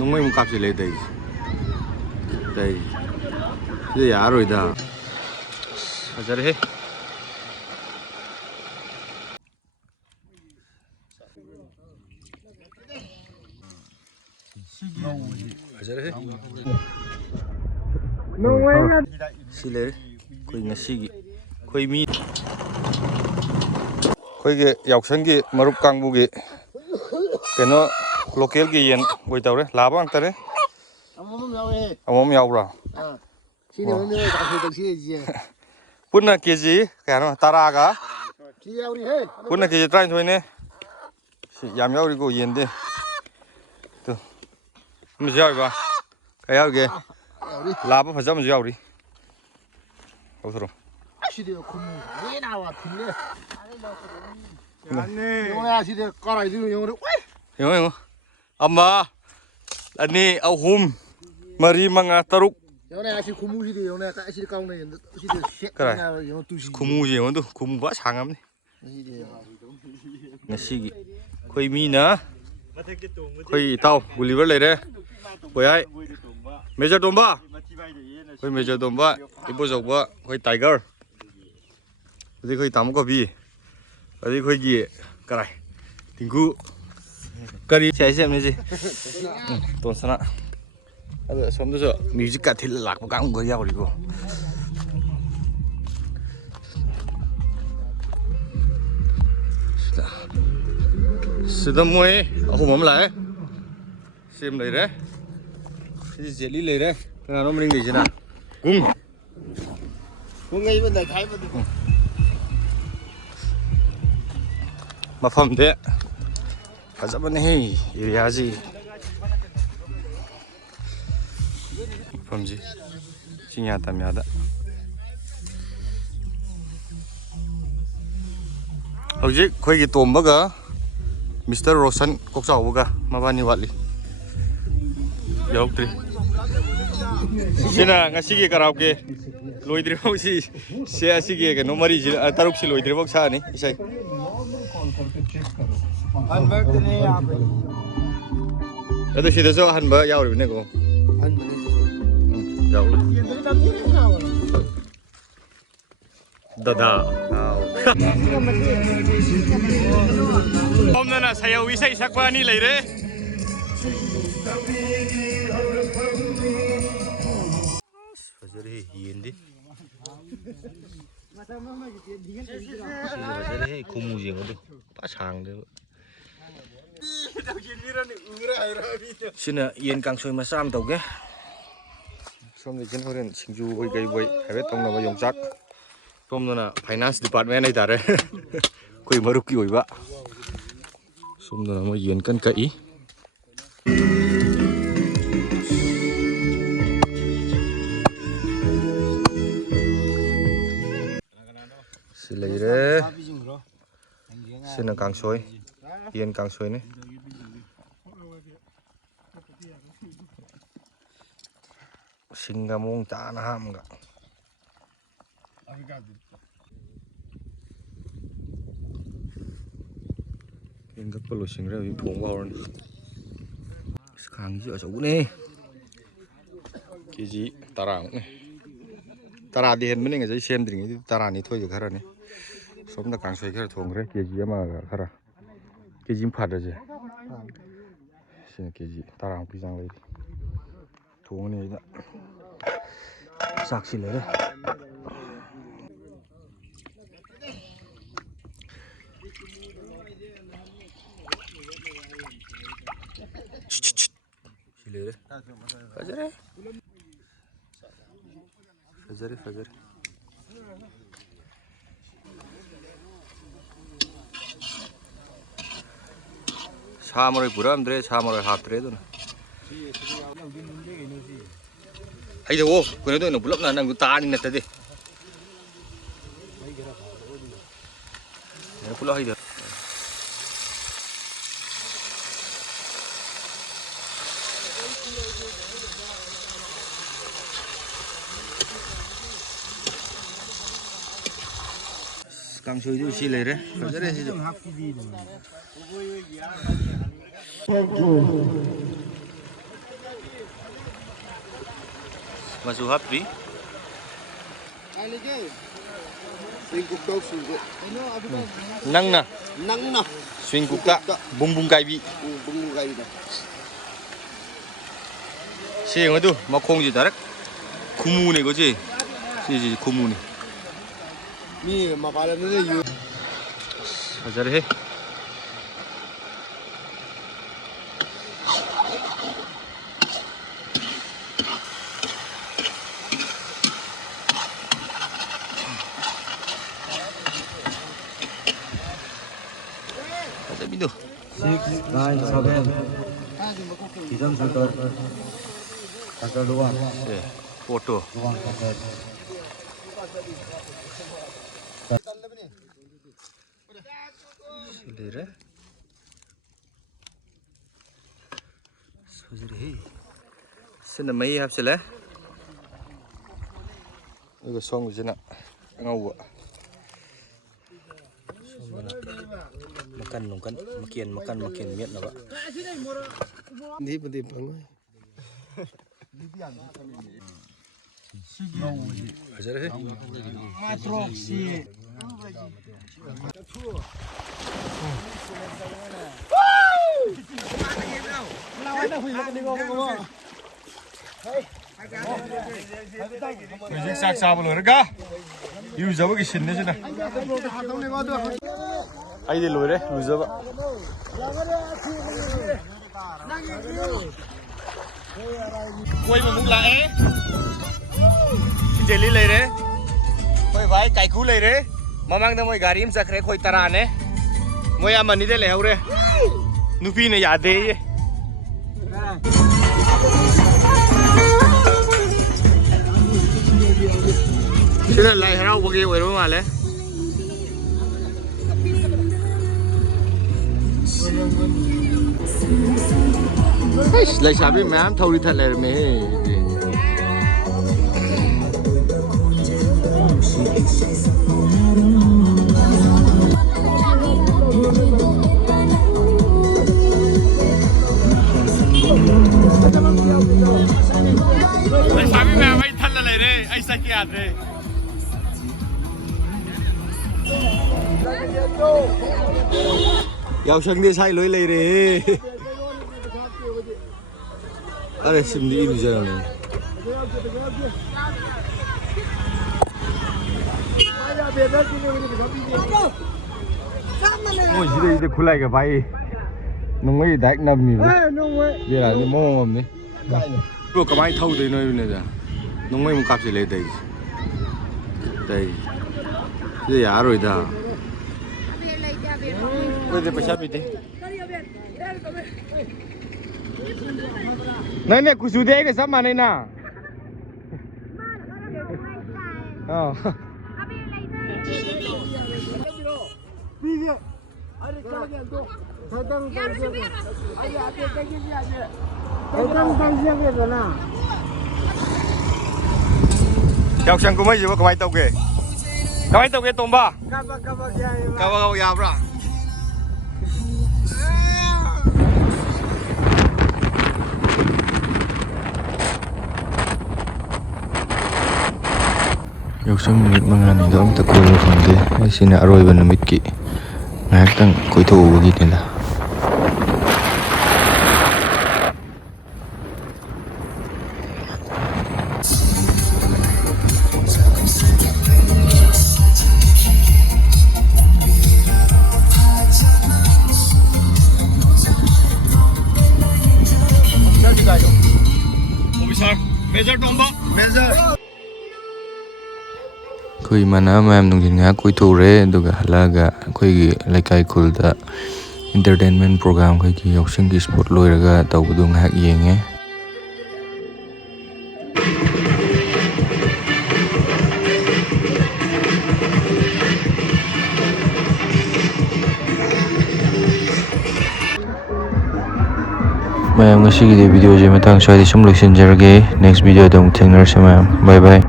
농마이 뭐 값이 내 되지. 되지. 이제 야로이다. 잘해. 잘해. 실례. 거의 나시기. 거의 미. 거기에 약선기 마룹 강북이 그너 로컬기 연 보이다그래 라방 따래. 아몸 야우라. 시내 오늘 가서 시내지. 분나 계지 그ano 따라가. 지야우리 해. 분나 계지 트라인 토이네. 얌야우리고 연데. 또. 한번 지야봐. 가야게. 라바 파자면 지야우리. 어서로. 시대 고문 왜 나와 빌래? 안네. 영어야 시대 깔아 이거 영어로. 영어. 엄마. 아니 아홉 머리 망아 따룩. 영어야 시 고문 시대 영어야 시대 까오네 시대 그래. 영어 두시. 고무지 영어도 고무가 장함네. 시대. 나시기. 거의 미나. 거의 tao Gulliver lấy đây. Với ai? Major Domba. 거의 Major Domba. 이보 저거 거의 Tiger. 어디 거의 담은 거 비. 어디 거기 그래. 딩구. 까리 세셈 내지. 돈 쓰나. 아들 섬도서 뮤직 같은 락 강 거야 그리고. Sida muối, hôm lại, xem lấy đấy, cái gì lấy đấy, cái nào nó mình để gì nào, cung ngay bên này thấy bên này. mà phẩm thế, phải rất bên này, area gì, phẩm gì, chỉ nhà tạm nhà đó, hồi trước quay cái tôm bác à. Mr. Rosan kok sawoga mabani wali yaukri sina ngasigi karaoke loidri boksi se asigi ke nomari taruk si loidri bok sa ni isai Hanberg ne ya. ado sida so hanba yauri ne ko yauri dada hôm nay saya wisai sakwa ni lấy đấy. Fajar hiền đi. Fajar he kumu gì mà được, bắt hàng đấy. Xin yên càng sôi mà sam tàu cái. Xong rồi trên hồi sinh du với cây với, hay biết tông là vào dòng chắc. Tôm nó là finance department này ta đấy. Quỳ mà rục kiểu vậy. Xong rồi nó yên cân cậy. Xin lấy đấy. Xin là càng sôi. Yên càng sôi này. Xin gà mông chả nó ham cả. Cái gấp lối sinh ra bị thủng vào rồi. Khang gì ở chỗ này. Cái gì tara này. Tara đi hiện mình ngay xem thì tara này thôi được hết rồi này. Sống là càng xoay cái thủng rồi. Cái gì mà hết rồi. Cái gì phát rồi chứ. Xin cái gì tara không biết rằng lấy. Thủng này đó. Sạc xí lấy đấy. Şileri. Fajare. Fajare, fajare. Samurai buram samurai hatre tu. Hay đâu, cái này nó bulap na nang ta ni na tadi. Này pula hay đâu. Càng sôi tu xí lấy đấy, rất là xí được. masu hapri Swing cook đâu swing cook. nang na Nắng nào. swing kuka bung kai bi Bung gai này. siang itu makong ji darak kumu ne goji si kumu ne Mi mà phải là nó gì? hajar he hajar bidu 6, 9, 7. Kisam Sultan. Takal luang. foto Luang takal. Lira sojire he sina mai hapsela uga song jina ngawa makan nungkan makin miat na ba Đi bên đi bằng. hajar he Music sak sabul orga yu jaba ki shinne jina ai de lore yu jaba koi ma muk la e jeli le re koi vai kai khu le re mamang da moi gari im sakre koi tara ne moi amani de le haure nupi ne yaad de ye sila lai harau bagi oiro male lai sabi ma'am thori that le me lai sabi ma'am ai thal le re ai sa ki yaad re yaw sang de sai loi le re are sim di iru jana ne moi jide jide khulai ga bhai nongoi dak nam mi ye la ni mo ngom ni pro kamai thau de noi ne ja nongoi mu kap se le dai dai ye yaar hoi da oi de paisa bite नहीं नहीं कुछ दे के सब माने ना हाँ Chào cô mấy gì có máy tàu kê tôm ba cava ya bra Yausang minit mga nito ang takulo kundi ay sinaaroy ba na mitki ngayakang ko ito uwagit nila Major Tomba Major Koi mana ma'am nung nga koi thore duga halaga koi gi laikai khul da entertainment program koi gi yoksing gi sport loiraga tawdu ngak yenge Ma'am ngasi gi video je matang swai sum loisin jarage next video dong thengnar se ma'am bye bye